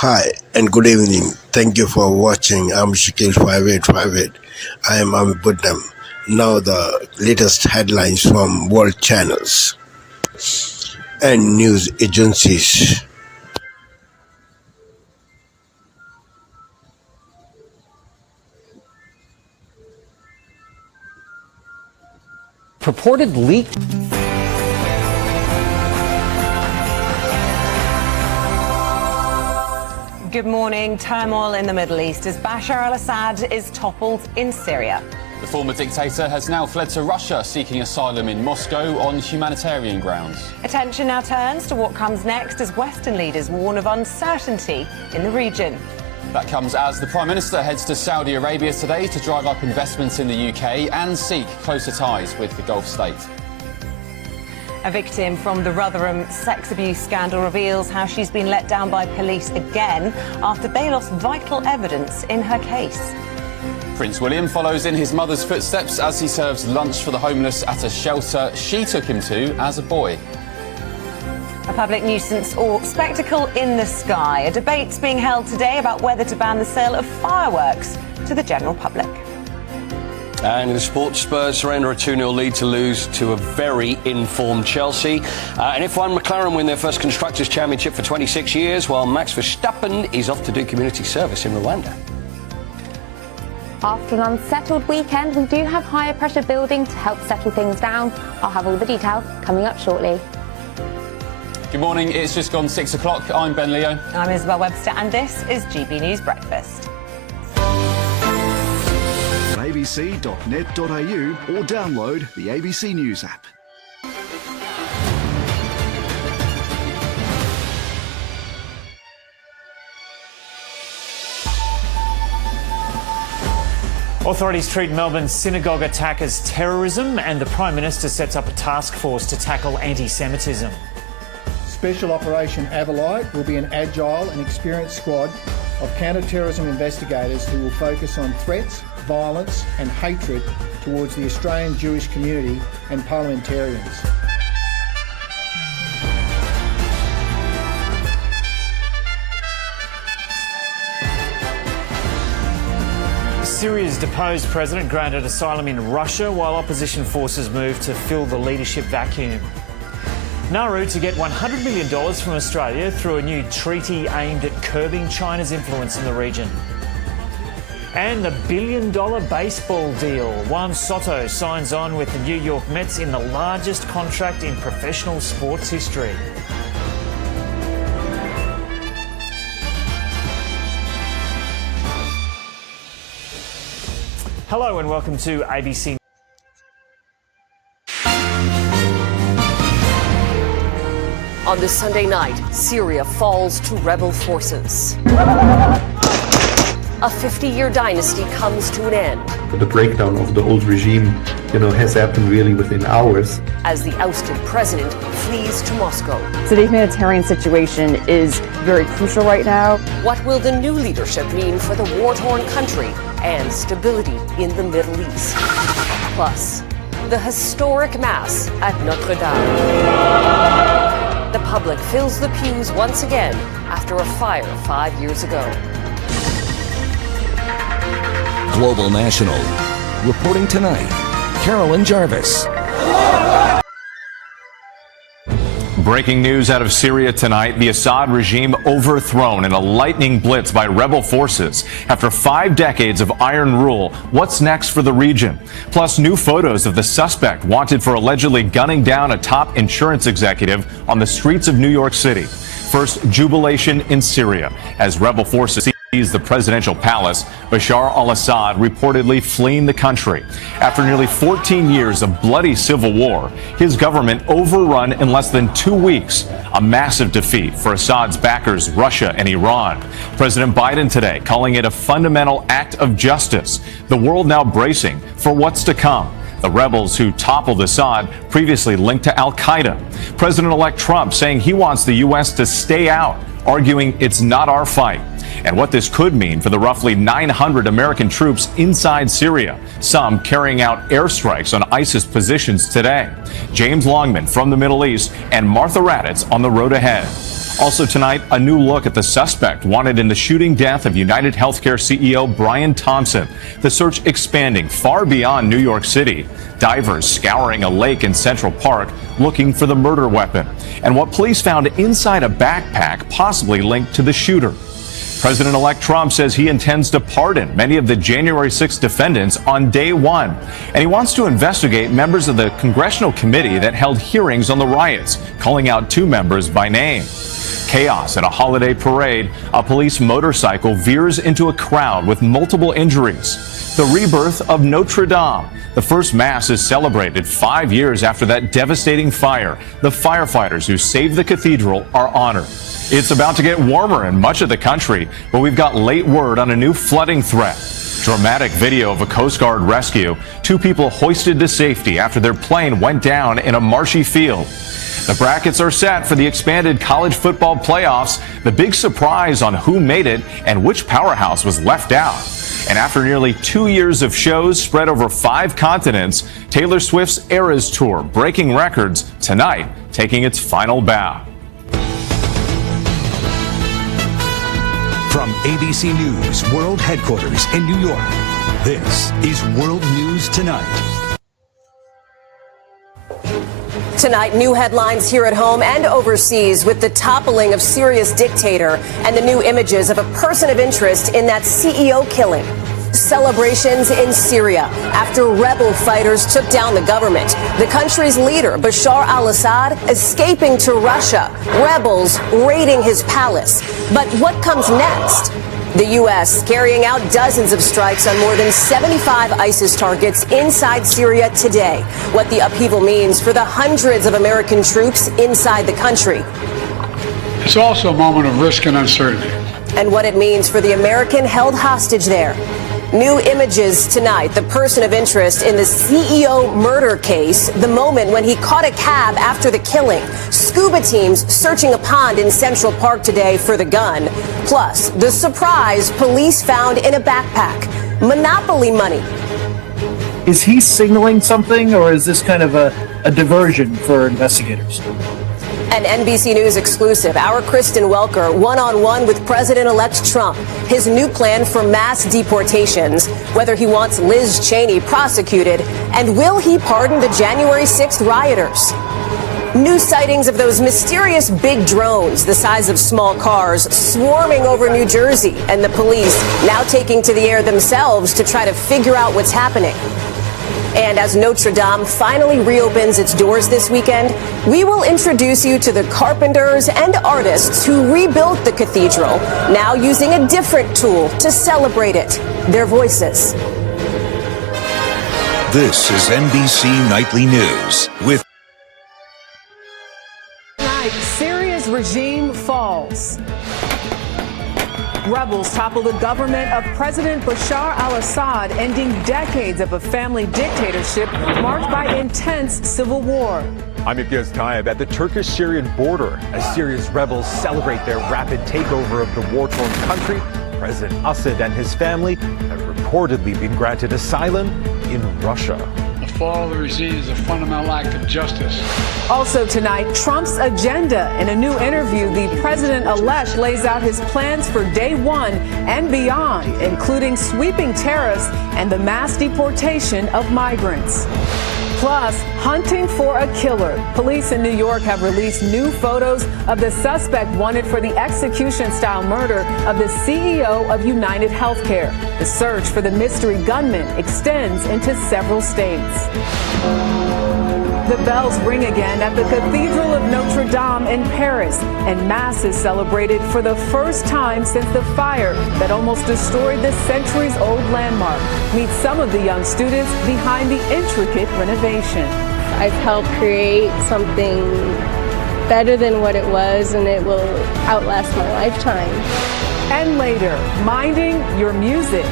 Hi and good evening. Thank you for watching. I'm Shakil 5858. I am Buddham. Now the latest headlines from world channels and news agencies. Purported leak. Good morning. Turmoil in the Middle East as Bashar al-Assad is toppled in Syria. The former dictator has now fled to Russia, seeking asylum in Moscow on humanitarian grounds. Attention now turns to what comes next as Western leaders warn of uncertainty in the region. That comes as the Prime Minister heads to Saudi Arabia today to drive up investments in the UK and seek closer ties with the Gulf state. A victim from the Rotherham sex abuse scandal reveals how she's been let down by police again after they lost vital evidence in her case. Prince William follows in his mother's footsteps as he serves lunch for the homeless at a shelter she took him to as a boy. A public nuisance or spectacle in the sky. A debate's being held today about whether to ban the sale of fireworks to the general public. And in the sports, Spurs surrender a 2-0 lead to lose to a very informed Chelsea. And F1 McLaren win their first Constructors' Championship for 26 years, while Max Verstappen is off to do community service in Rwanda. After an unsettled weekend, we do have higher pressure building to help settle things down. I'll have all the details coming up shortly. Good morning, it's just gone 6 o'clock. I'm Ben Leo. I'm Isabel Webster and this is GB News Breakfast. abc.net.au or download the ABC News app. Authorities treat Melbourne's synagogue attack as terrorism, and the Prime Minister sets up a task force to tackle anti-Semitism. Special Operation Avalite will be an agile and experienced squad of counter-terrorism investigators who will focus on threats, violence and hatred towards the Australian Jewish community and parliamentarians. Syria's deposed president granted asylum in Russia while opposition forces move to fill the leadership vacuum. Nauru to get $100 million from Australia through a new treaty aimed at curbing China's influence in the region. And the billion-dollar baseball deal. Juan Soto signs on with the New York Mets in the largest contract in professional sports history. Hello and welcome to ABC. On this Sunday night, Syria falls to rebel forces. A 50-year dynasty comes to an end. The breakdown of the old regime, has happened really within hours. As the ousted president flees to Moscow. So the humanitarian situation is very crucial right now. What will the new leadership mean for the war-torn country and stability in the Middle East? Plus, the historic Mass at Notre Dame. The public fills the pews once again after a fire 5 years ago. Global National. Reporting tonight, Carolyn Jarvis. Breaking news out of Syria tonight, the Assad regime overthrown in a lightning blitz by rebel forces. After 5 decades of iron rule, what's next for the region? Plus, new photos of the suspect wanted for allegedly gunning down a top insurance executive on the streets of New York City. First jubilation in Syria as rebel forces seize the presidential palace. Bashar al-Assad reportedly fleeing the country. After nearly 14 years of bloody civil war, his government overrun in less than 2 weeks. A massive defeat for Assad's backers, Russia and Iran. President Biden today calling it a fundamental act of justice. The world now bracing for what's to come. The rebels who toppled Assad previously linked to al-Qaeda. President-elect Trump saying he wants the U.S. to stay out, arguing it's not our fight. And what this could mean for the roughly 900 American troops inside Syria, some carrying out airstrikes on ISIS positions today. James Longman from the Middle East and Martha Raddatz on the road ahead. Also tonight, a new look at the suspect wanted in the shooting death of United Healthcare CEO Brian Thompson. The search expanding far beyond New York City. Divers scouring a lake in Central Park looking for the murder weapon. And what police found inside a backpack possibly linked to the shooter. President-elect Trump says he intends to pardon many of the January 6 defendants on day one. And he wants to investigate members of the congressional committee that held hearings on the riots, calling out 2 members by name. Chaos at a holiday parade. A police motorcycle veers into a crowd with multiple injuries. The rebirth of Notre Dame. The first Mass is celebrated 5 years after that devastating fire. The firefighters who saved the cathedral are honored. It's about to get warmer in much of the country, but we've got late word on a new flooding threat. Dramatic video of a Coast Guard rescue. 2 people hoisted to safety after their plane went down in a marshy field. The brackets are set for the expanded college football playoffs. The big surprise on who made it and which powerhouse was left out. And after nearly 2 years of shows spread over 5 continents, Taylor Swift's Eras Tour breaking records tonight, taking its final bow. From ABC News World Headquarters in New York, this is World News Tonight. Tonight, new headlines here at home and overseas with the toppling of Syria's dictator and the new images of a person of interest in that CEO killing. Celebrations in Syria after rebel fighters took down the government. The country's leader, Bashar al-Assad, escaping to Russia. Rebels raiding his palace. But what comes next? The U.S. carrying out dozens of strikes on more than 75 ISIS targets inside Syria today. What the upheaval means for the hundreds of American troops inside the country. It's also a moment of risk and uncertainty. And what it means for the American held hostage there. New images tonight, the person of interest in the CEO murder case, the moment when he caught a cab after the killing. Scuba teams searching a pond in Central Park today for the gun. Plus, the surprise police found in a backpack. Monopoly money. Is he signaling something, or is this kind of a diversion for investigators? An NBC News exclusive, our Kristen Welker, one-on-one with President-elect Trump. His new plan for mass deportations, whether he wants Liz Cheney prosecuted, and will he pardon the January 6th rioters? New sightings of those mysterious big drones, the size of small cars, swarming over New Jersey, and the police now taking to the air themselves to try to figure out what's happening. And as Notre Dame finally reopens its doors this weekend, we will introduce you to the carpenters and artists who rebuilt the cathedral, now using a different tool to celebrate it, their voices. This is NBC Nightly News with Tonight, Syria's regime falls. Rebels topple the government of President Bashar al-Assad, ending decades of a family dictatorship marked by intense civil war. I'm Yildiz Tayyip at the Turkish-Syrian border as Syria's rebels celebrate their rapid takeover of the war-torn country. President Assad and his family have reportedly been granted asylum in Russia. The fall of the regime is a fundamental act of justice. Also tonight, Trump's agenda. In a new interview, the president-elect lays out his plans for day one and beyond, including sweeping tariffs and the mass deportation of migrants. Plus, hunting for a killer. Police in New York have released new photos of the suspect wanted for the execution-style murder of the CEO of United Healthcare. The search for the mystery gunman extends into several states. The bells ring again at the Cathedral of Notre Dame in Paris, and Mass is celebrated for the first time since the fire that almost destroyed the centuries-old landmark. Meet some of the young students behind the intricate renovation. I've helped create something better than what it was, and it will outlast my lifetime. And later, minding your music.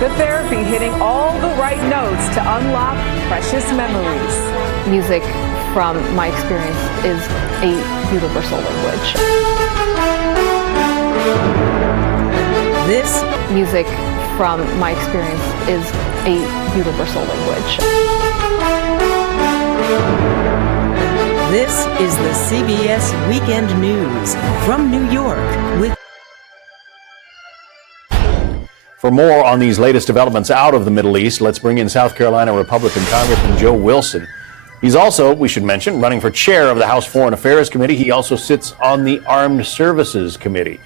The therapy hitting all the right notes to unlock precious memories. Music, from my experience, is a universal language. This music, from my experience, is a universal language. This is the CBS Weekend News from New York with For more on these latest developments out of the Middle East, let's bring in South Carolina Republican Congressman Joe Wilson. He's also, we should mention, running for chair of the House Foreign Affairs Committee. He also sits on the Armed Services Committee.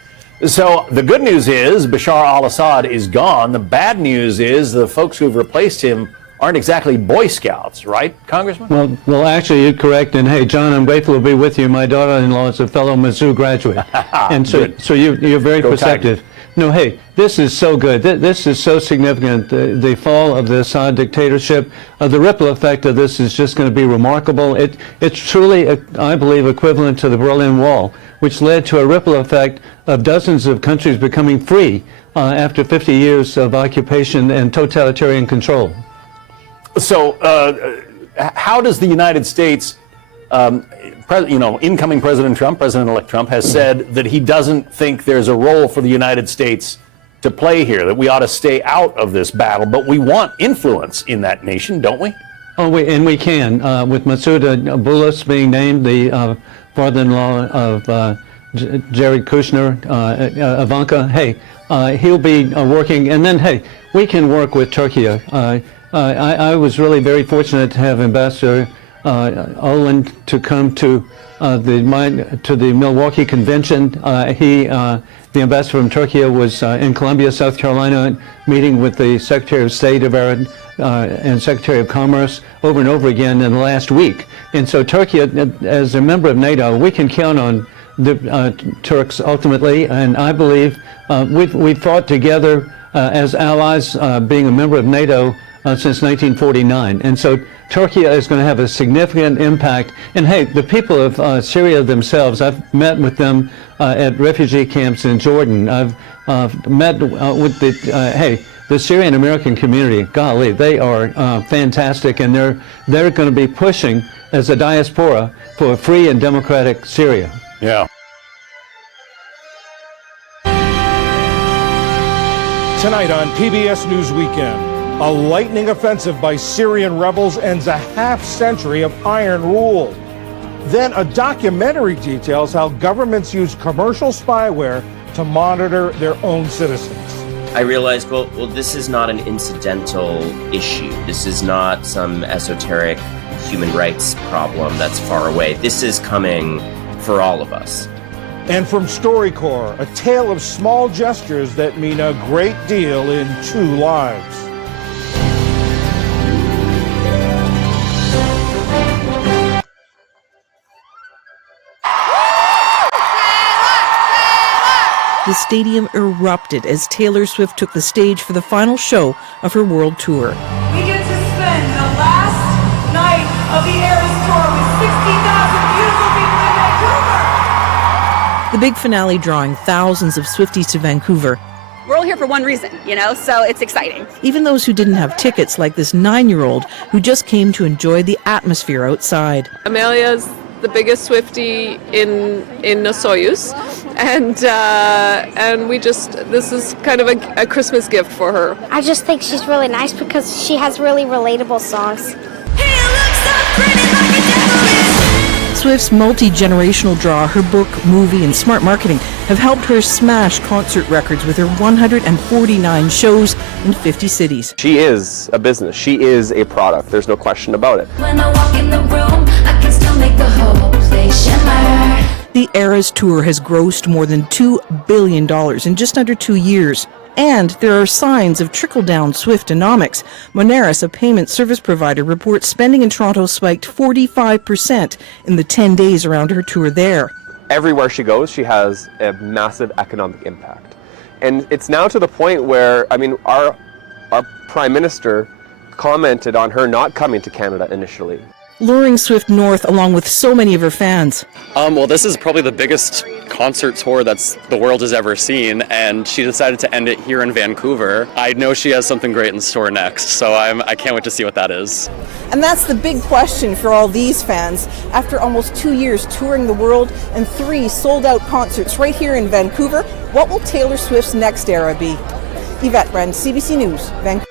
So the good news is Bashar al-Assad is gone. The bad news is the folks who've replaced him aren't exactly Boy Scouts, right, Congressman? Well, actually, you're correct. And hey, John, I'm grateful to be with you. My daughter-in-law is a fellow Mizzou graduate, and so you're very perceptive. Tigers. No, hey, this is so good. This is so significant. The fall of the Assad dictatorship, the ripple effect of this is just going to be remarkable. It's truly, I believe, equivalent to the Berlin Wall, which led to a ripple effect of dozens of countries becoming free after 50 years of occupation and totalitarian control. So, how does the United States, incoming President Trump, President-elect Trump, has said that he doesn't think there's a role for the United States to play here, that we ought to stay out of this battle, but we want influence in that nation, don't we? Oh, we can. With Masoud Abulis being named the father-in-law of Jared Kushner, Ivanka, hey, he'll be working, and then, hey, we can work with Turkey. I was really very fortunate to have Ambassador Olin to come to the Milwaukee Convention. The ambassador from Turkey was in Columbia, South Carolina, meeting with the Secretary of State of Iran and Secretary of Commerce over and over again in the last week. And so Turkey, as a member of NATO, we can count on the Turks ultimately, and I believe we've fought together as allies, being a member of NATO since 1949. And so Turkey is going to have a significant impact. And hey, the people of Syria themselves, I've met with them at refugee camps in Jordan. I've met with the Syrian American community. Golly, they are fantastic, and they're going to be pushing as a diaspora for a free and democratic Syria. Yeah. Tonight on PBS News Weekend, a lightning offensive by Syrian rebels ends a half-century of iron rule. Then a documentary details how governments use commercial spyware to monitor their own citizens. I realized, well, this is not an incidental issue. This is not some esoteric human rights problem that's far away. This is coming for all of us. And from StoryCorps, a tale of small gestures that mean a great deal in two lives. The stadium erupted as Taylor Swift took the stage for the final show of her world tour. We get to spend the last night of the Eras Tour with 60,000 beautiful people in Vancouver. The big finale drawing thousands of Swifties to Vancouver. We're all here for one reason, so it's exciting. Even those who didn't have tickets, like this 9-year-old who just came to enjoy the atmosphere outside. Amelia's the biggest Swiftie in Soyuz, and this is kind of a Christmas gift for her. I just think she's really nice because she has really relatable songs. Swift's multi-generational draw, her book, movie, and smart marketing have helped her smash concert records with her 149 shows in 50 cities. She is a business. She is a product. There's no question about it. When I walk in the room, I can still make the whole place shimmer. The Eras Tour has grossed more than $2 billion in just under 2 years. And there are signs of trickle-down Swiftonomics. Moneris, a payment service provider, reports spending in Toronto spiked 45% in the 10 days around her tour there. Everywhere she goes, she has a massive economic impact. And it's now to the point where, our Prime Minister commented on her not coming to Canada initially. Luring Swift north along with so many of her fans. Well, this is probably the biggest concert tour that's the world has ever seen, and she decided to end it here in Vancouver. I know she has something great in store next, so I can't wait to see what that is. And that's the big question for all these fans. After almost 2 years touring the world and 3 sold-out concerts right here in Vancouver, what will Taylor Swift's next era be? Yvette Brand, CBC News, Vancouver.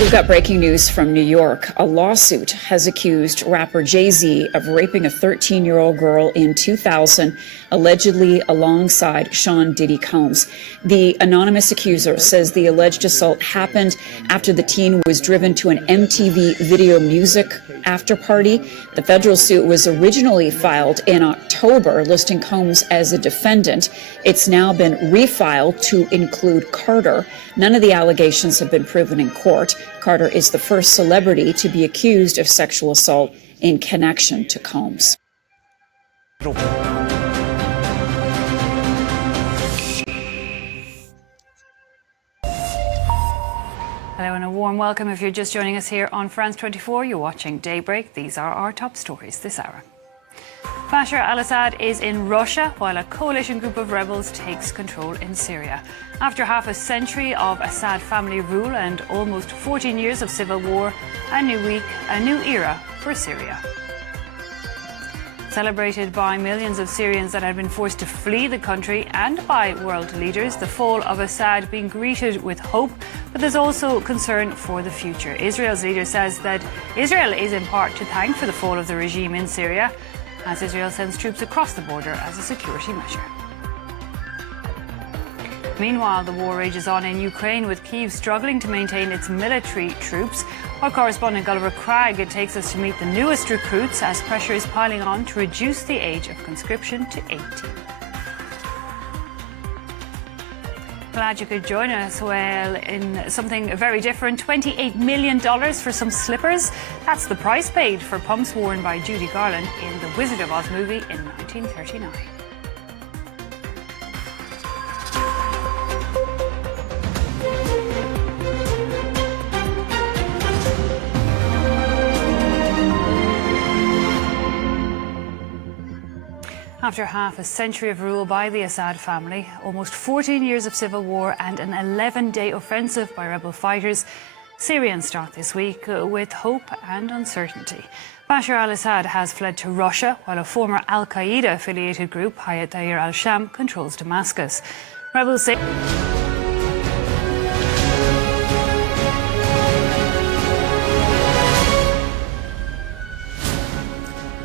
We've got breaking news from New York. A lawsuit has accused rapper Jay-Z of raping a 13-year-old girl in 2000, allegedly alongside Sean Diddy Combs. The anonymous accuser says the alleged assault happened after the teen was driven to an MTV Video Music after party. The federal suit was originally filed in October, listing Combs as a defendant. It's now been refiled to include Carter. None of the allegations have been proven in court. Carter is the first celebrity to be accused of sexual assault in connection to Combs. Hello and a warm welcome if you're just joining us here on France 24. You're watching Daybreak. These are our top stories this hour. Bashar al-Assad is in Russia while a coalition group of rebels takes control in Syria. After half a century of Assad family rule and almost 14 years of civil war, a new week, a new era for Syria. Celebrated by millions of Syrians that had been forced to flee the country and by world leaders, the fall of Assad being greeted with hope, but there's also concern for the future. Israel's leader says that Israel is in part to thank for the fall of the regime in Syria, as Israel sends troops across the border as a security measure. Meanwhile, the war rages on in Ukraine, with Kyiv struggling to maintain its military troops. Our correspondent Gulliver Cragg takes us to meet the newest recruits as pressure is piling on to reduce the age of conscription to 18. Glad you could join us. Well, in something very different, $28 million for some slippers. That's the price paid for pumps worn by Judy Garland in the Wizard of Oz movie in 1939. After half a century of rule by the Assad family, almost 14 years of civil war and an 11-day offensive by rebel fighters, Syrians start this week with hope and uncertainty. Bashar al-Assad has fled to Russia, while a former al-Qaeda-affiliated group, Hayat Tahrir al-Sham, controls Damascus. Rebels say...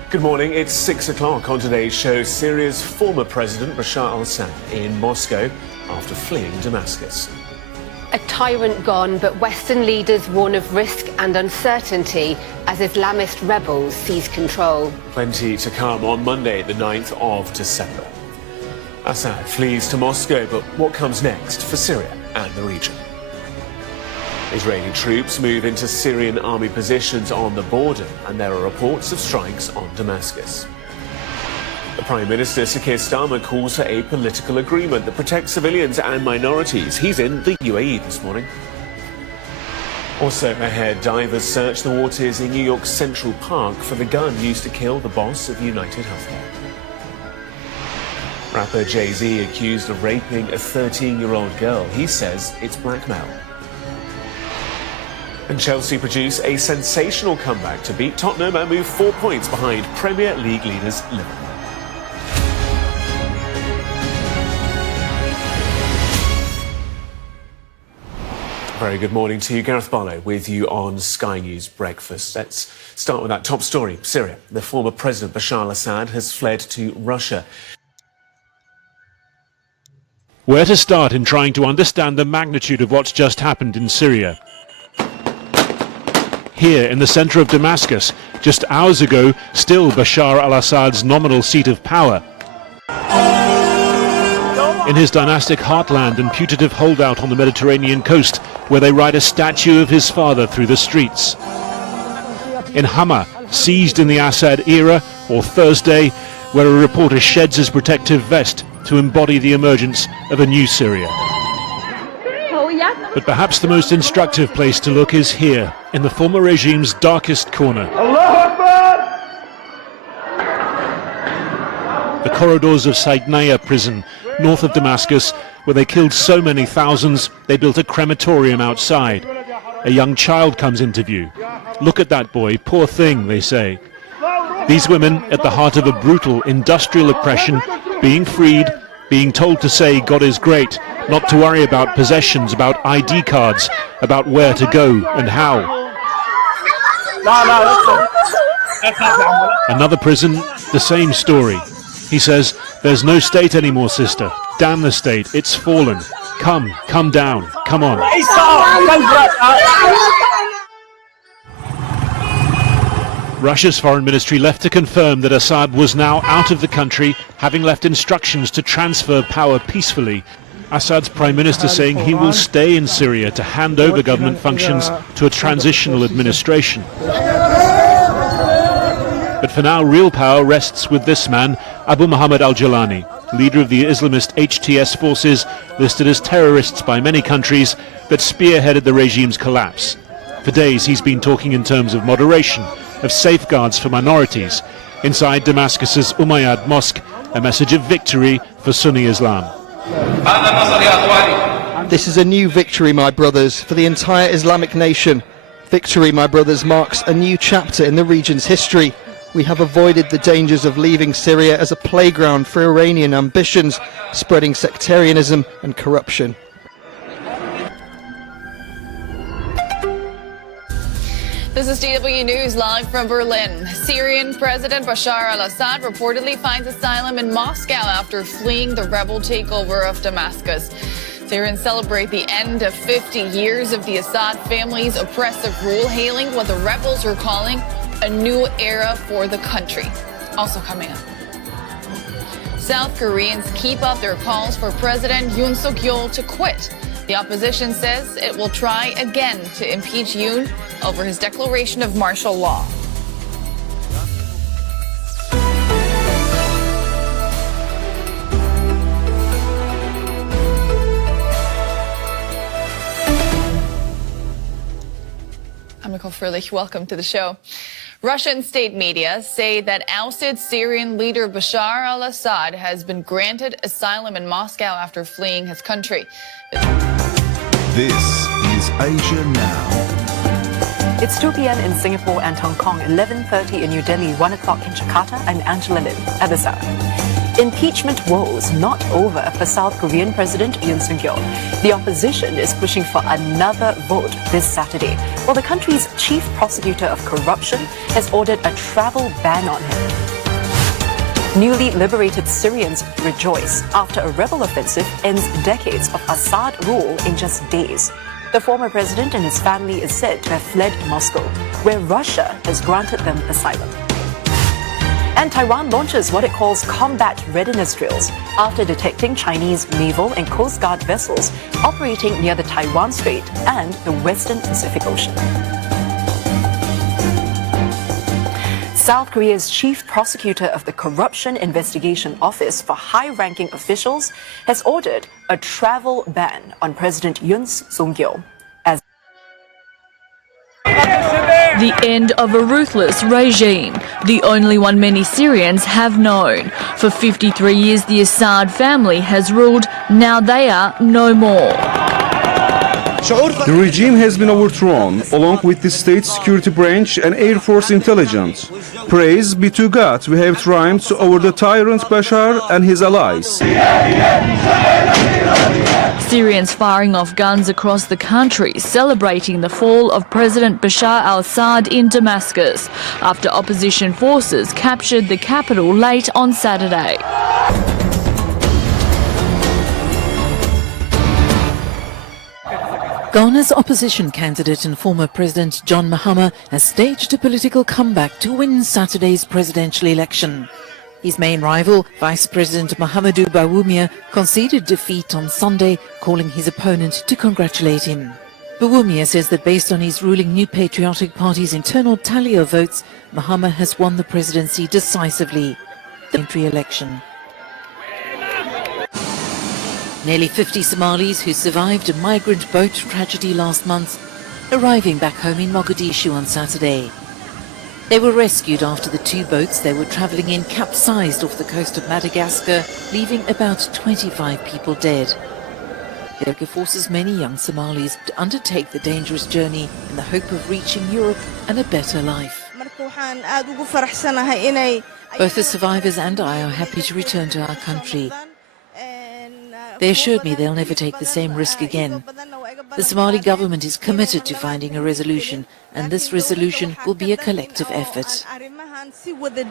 Good morning. It's 6 o'clock on today's show. Syria's former president, Bashar al-Assad, in Moscow after fleeing Damascus. A tyrant gone, but Western leaders warn of risk and uncertainty as Islamist rebels seize control. Plenty to come on Monday, the 9th of December. Assad flees to Moscow, but what comes next for Syria and the region? Israeli troops move into Syrian army positions on the border, and there are reports of strikes on Damascus. The Prime Minister, Sir Keir Starmer, calls for a political agreement that protects civilians and minorities. He's in the UAE this morning. Also ahead, divers search the waters in New York's Central Park for the gun used to kill the boss of United Healthcare. Rapper Jay-Z accused of raping a 13-year-old girl. He says it's blackmail. And Chelsea produce a sensational comeback to beat Tottenham and move 4 points behind Premier League leaders Liverpool. Very good morning to you. Gareth Barlow with you on Sky News Breakfast. Let's start with that top story. Syria. The former president Bashar al-Assad has fled to Russia. Where to start in trying to understand the magnitude of what's just happened in Syria? Here in the centre of Damascus, just hours ago, still Bashar al-Assad's nominal seat of power. In his dynastic heartland and putative holdout on the Mediterranean coast, where they ride a statue of his father through the streets. In Hama, seized in the Assad era, or Thursday, where a reporter sheds his protective vest to embody the emergence of a new Syria. But perhaps the most instructive place to look is here, in the former regime's darkest corner. The corridors of Saidnaya prison, north of Damascus, where they killed so many thousands, they built a crematorium outside. A young child comes into view. Look at that boy, poor thing, they say. These women, at the heart of a brutal industrial oppression, being freed, being told to say God is great, not to worry about possessions, about ID cards, about where to go and how. Another prison, the same story. He says, "There's no state anymore, sister. Damn the state, it's fallen. Come down, come on." Russia's foreign ministry left to confirm that Assad was now out of the country, having left instructions to transfer power peacefully. Assad's prime minister saying he will stay in Syria to hand over government functions to a transitional administration. But for now, real power rests with this man, Abu Muhammad al-Jalani, leader of the Islamist HTS forces, listed as terrorists by many countries, that spearheaded the regime's collapse. For days, he's been talking in terms of moderation, of safeguards for minorities. Inside Damascus's Umayyad Mosque, a message of victory for Sunni Islam. This is a new victory, my brothers, for the entire Islamic nation. Victory, my brothers, marks a new chapter in the region's history. We have avoided the dangers of leaving Syria as a playground for Iranian ambitions, spreading sectarianism and corruption. This is DW News live from Berlin. Syrian President Bashar al-Assad reportedly finds asylum in Moscow after fleeing the rebel takeover of Damascus. Syrians celebrate the end of 50 years of the Assad family's oppressive rule, hailing what the rebels are calling a new era for the country. Also coming up, South Koreans keep up their calls for President Yoon Suk-yeol to quit. The opposition says it will try again to impeach Yoon over his declaration of martial law. I'm Nicole Fröhlich. Welcome to the show. Russian state media say that ousted Syrian leader Bashar al-Assad has been granted asylum in Moscow after fleeing his country. This is Asia Now. It's 2 p.m. in Singapore and Hong Kong, 11:30 in New Delhi, 1 o'clock in Jakarta. I'm Angela Lim at this hour. Impeachment woes not over for South Korean President Yoon Suk-yeol. The opposition is pushing for another vote this Saturday, while the country's chief prosecutor of corruption has ordered a travel ban on him. Newly liberated Syrians rejoice after a rebel offensive ends decades of Assad rule in just days. The former president and his family is said to have fled Moscow, where Russia has granted them asylum. And Taiwan launches what it calls combat readiness drills after detecting Chinese naval and Coast Guard vessels operating near the Taiwan Strait and the Western Pacific Ocean. South Korea's chief prosecutor of the Corruption Investigation Office for high-ranking officials has ordered a travel ban on President Yoon Suk-yeol. The end of a ruthless regime, the only one many Syrians have known. For 53 years, the Assad family has ruled. Now they are no more. The regime has been overthrown, along with the state security branch and Air Force intelligence. Praise be to God, we have triumphed over the tyrant Bashar and his allies. Syrians firing off guns across the country, celebrating the fall of President Bashar al-Assad in Damascus, after opposition forces captured the capital late on Saturday. Ghana's opposition candidate and former President John Mahama has staged a political comeback to win Saturday's presidential election. His main rival, Vice President Mahamudu Bawumia, conceded defeat on Sunday, calling his opponent to congratulate him. Bawumia says that based on his ruling New Patriotic Party's internal tally of votes, Mahama has won the presidency decisively. The parliamentary election. Nearly 50 Somalis who survived a migrant boat tragedy last month, arriving back home in Mogadishu on Saturday. They were rescued after the two boats they were travelling in capsized off the coast of Madagascar, leaving about 25 people dead. The forces many young Somalis to undertake the dangerous journey in the hope of reaching Europe and a better life. Both the survivors and I are happy to return to our country. They assured me they'll never take the same risk again. The Somali government is committed to finding a resolution, and this resolution will be a collective effort. The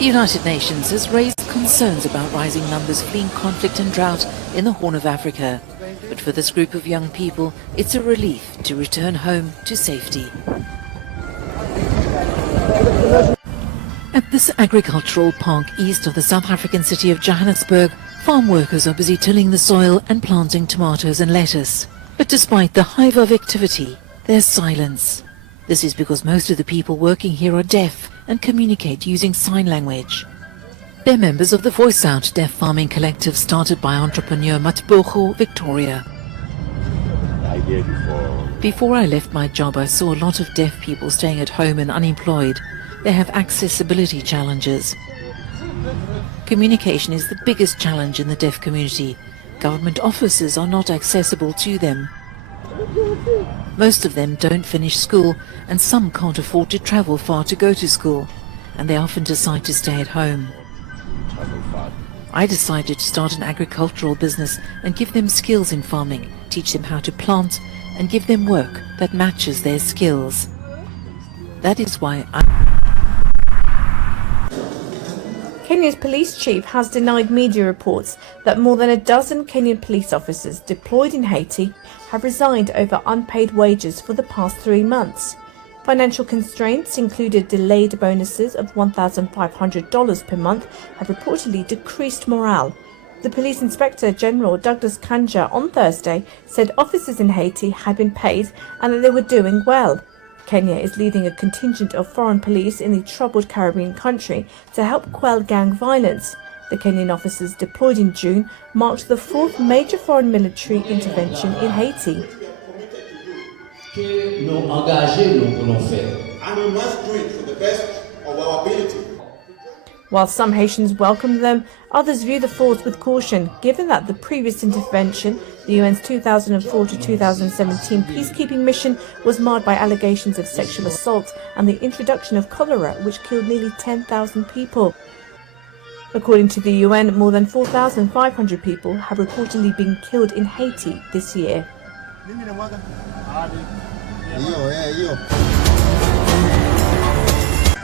United Nations has raised concerns about rising numbers fleeing conflict and drought in the Horn of Africa. But for this group of young people, it's a relief to return home to safety. At this agricultural park east of the South African city of Johannesburg, farm workers are busy tilling the soil and planting tomatoes and lettuce. But despite the hive of activity, there's silence. This is because most of the people working here are deaf and communicate using sign language. They're members of the Voice Out Deaf Farming Collective started by entrepreneur Matbogo Victoria. Before I left my job, I saw a lot of deaf people staying at home and unemployed. They have accessibility challenges. Communication is the biggest challenge in the deaf community. Government offices are not accessible to them. Most of them don't finish school, and some can't afford to travel far to go to school, and they often decide to stay at home. I decided to start an agricultural business and give them skills in farming, teach them how to plant, and give them work that matches their skills. That is why Kenya's police chief has denied media reports that more than a dozen Kenyan police officers deployed in Haiti have resigned over unpaid wages for the past 3 months. Financial constraints, included delayed bonuses of $1,500 per month, have reportedly decreased morale. The Police Inspector General Douglas Kanja on Thursday said officers in Haiti had been paid and that they were doing well. Kenya is leading a contingent of foreign police in the troubled Caribbean country to help quell gang violence. The Kenyan officers deployed in June marked the 4th major foreign military intervention in Haiti. And we must do it to the best of our ability. While some Haitians welcomed them, others view the force with caution, given that the previous intervention, the UN's 2004 to 2017 peacekeeping mission, was marred by allegations of sexual assault and the introduction of cholera, which killed nearly 10,000 people. According to the UN, more than 4,500 people have reportedly been killed in Haiti this year.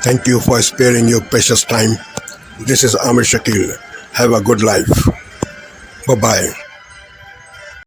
Thank you for sparing your precious time. This is Amir Shakil. Have a good life. Bye-bye.